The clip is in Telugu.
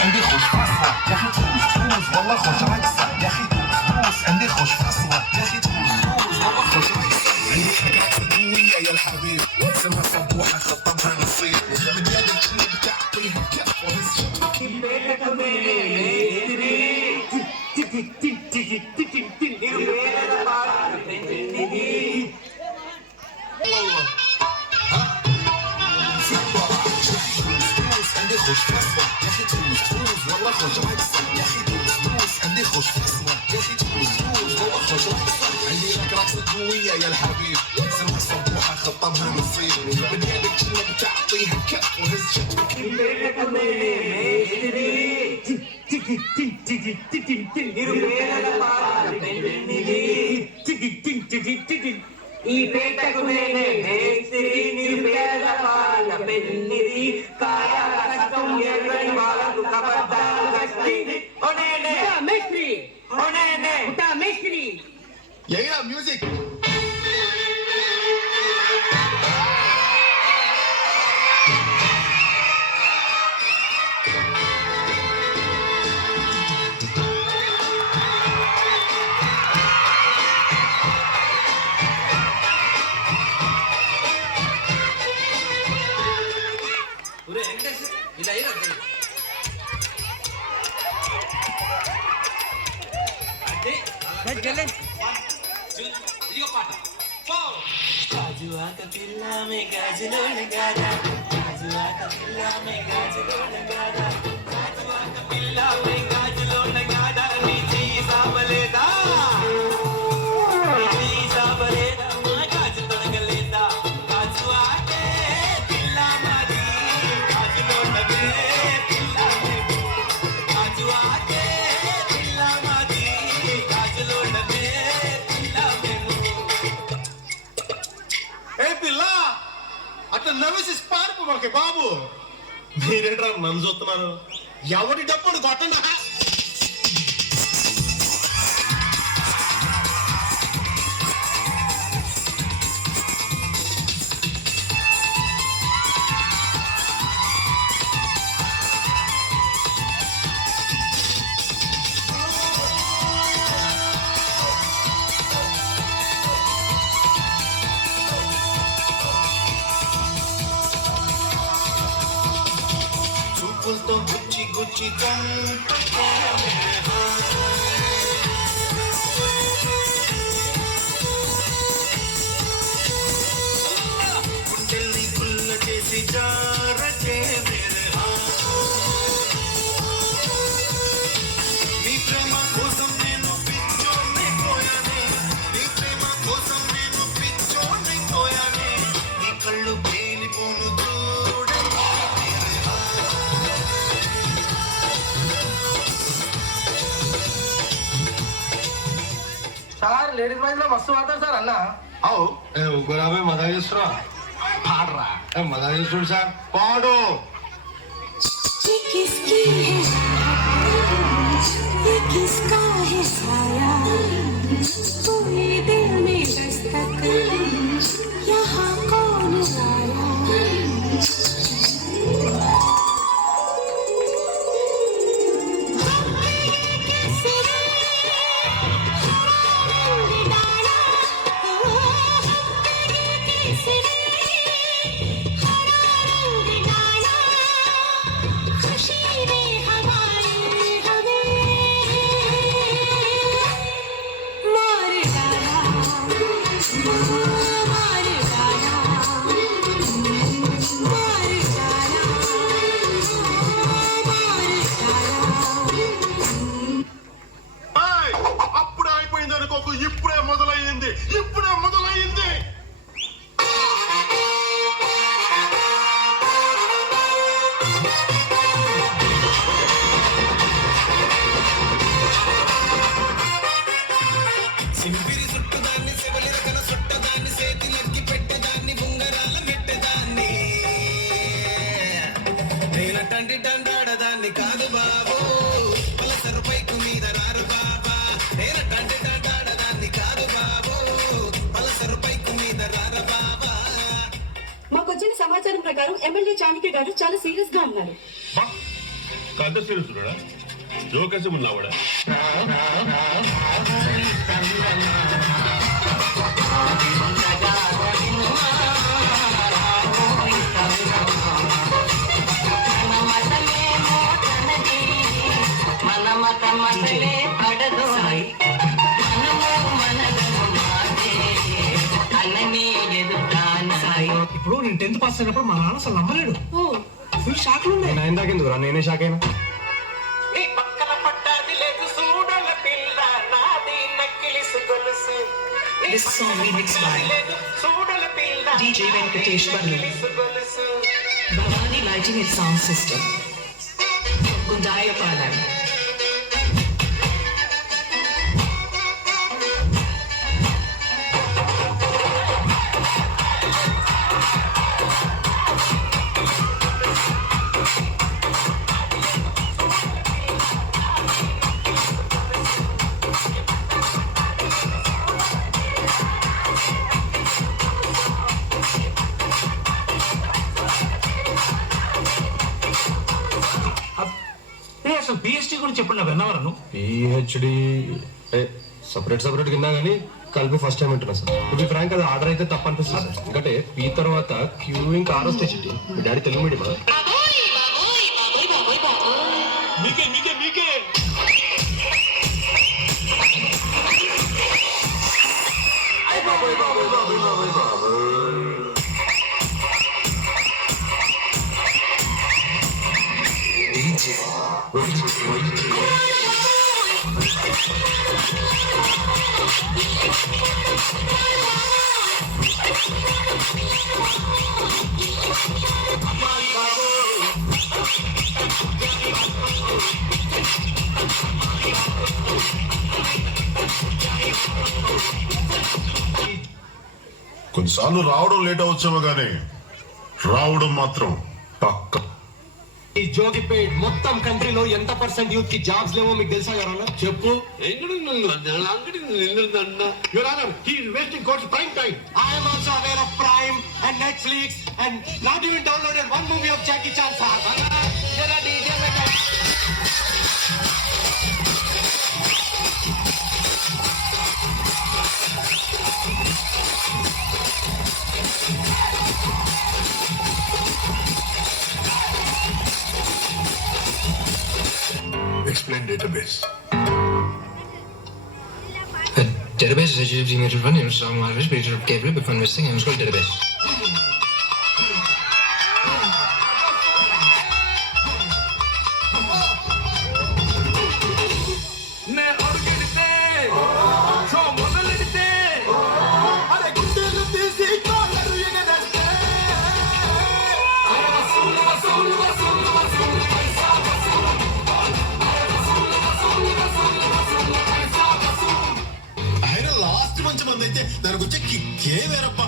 عندي خوش فاصلة يا اخي تفوز والله خوش رقصة يا اخي تفوز عندي خوش فاصلة يا اخي تفوز والله خوش رقصة عندي حكاية قوية يا الحبيب اسمها صبوحة خطبها نصيب من يدك اللي بتعطيها كف وهز عندي خوش فاصلة يا اخي تفوز والله خوش رقصة يا اخي تفوز عندي خوش فاصلة يا اخي تفوز والله خوش رقصة عندي لك رقصة قوية يا الحبيب اسمها صبوحة خطبها نصيب من يدك اللي بتعطيها كف وهز شكلك ఈ పేటకు నేనే మేస్త్రి నిరుపేద పాల పెన్నిది కాయ కష్టం ఎర్రని వాళ్ళకు కబద్దాలు కష్టి ఓనేనే మేస్త్రి ఓనేనే ఉటా మేస్త్రి యా మ్యూజిక్ గాజువాక పిల్లమే గాజులో గారా గాజువాక పిల్లమే గాజులో గారా గాజువాక పిల్లమే గాజులో గారా నీ చెయ్యి సాబలేదా నీ చెయ్యి సాబలేదా మా గాజు తొడగలేదా గాజువాకే పిల్ల మాది గాజులో నగే పిల్ల గాజువాకే పిల్ల మాది గాజులో నగే పిల్ల ఏ పిల్ల అట్లా నవ్వేసి పారిపో మాకే బాబు మీరేట్రా నన్ను చూస్తున్నారు ఎవరి డబ్బుడు కొట్టండా చూపులతో గుచ్చి గుచ్చి గుండెల్ని గుల్ల చేసి జారకే నీ ప్రేమ కోసం నేను పిచ్చోడ్ని పోయానే నీ ప్రేమ కోసం నేను పిచ్చోడ్ని పోయానే నీ కళ్ళు పేలిపోను సార్ లేడీస్ బాయ్స్ లో మస్తు వాడతారు సార్ అన్న అవు గురాబే మజా చేస్తున్నా పాడరా మజా చేస్తుడు సార్ పాడు ये किसकी है ये किसका है साया पूरे दिल में दस्तक यहाँ कौन आया అప్పుడే అయిపోయింది అనుకోకు ఇప్పుడే మొదలయ్యింది ఇప్పుడే మొదలయ్యింది సింపిరి చుట్టుదాన్ని సెవలి రకల చుట్టదాన్ని చేతిలెక్కి పెట్టేదాన్ని బుంగరాల మెట్టేదాన్ని నేనటంటి దండాడదాన్ని కాదు బాబు పలసరు పైకు మీద రారు బాబా నేనటంటి దండాడదాన్ని కాదు బాబు పలసరు పైకు మీద రారు బాబా. మాకొచ్చిన సమాచారం ప్రకారం ఎమ్మెల్యే చాణక్య గారు చాలా సీరియస్ గా ఉన్నారు. कद सिरा जो कैसे मुन्नावड़ा ఇప్పుడు నేను 10th పాస్ అయినప్పుడు మా నాన్న అసలు నమ్మలేడు ఫుల్ షాక్ లో ఉండే. నేను ఇందాకెందుకురా నేనే షాక్ అయినా. నీ పక్కన పట్టాది లేదు చూడల పిల్ల నాది నక్కిలిసు గొలుసు. This song remixed by DJ Venkatesh Barlu, Bhavani Lighting and Sound System, Gundayapalam. అసలు పిహెచ్డి గురించి చెప్పండి విన్నవరా నువ్వు? పిహెచ్డి సపరేట్ కింద కానీ కలిపి ఫస్ట్ టైం వింటున్నా సార్. ఇది ఫ్రాంక్ అది ఆర్డర్ అయితే తప్ప అనిపిస్తుంది సార్. ఎందుకంటే పీ తర్వాత క్యూ ఇంకా ఆరో స్టేజ్. మీ డాడీ తెలుగు మీడియమా? మీకే కొన్నిసార్లు రావడం లేట్ అవచ్చేమో కానీ రావడం మాత్రం పక్క. ఈ జోగిపేట్ మొత్తం కంట్రీలో ఎంత % యూత్ కి జాబ్స్ లేవో మీకు తెలుసా ఎవరన్నా? చెప్పు. Your Honor, he is wasting God's prime time. I am also aware of Prime and Netflix and not even downloaded one movie of Jackie Chan, sir. Explain database. A database is a usually made to run in some language based on cable before investing in called database. అయినా లాస్ట్ మంచి మంది అయితే దానికి వచ్చే కిక్కే వేరప్ప.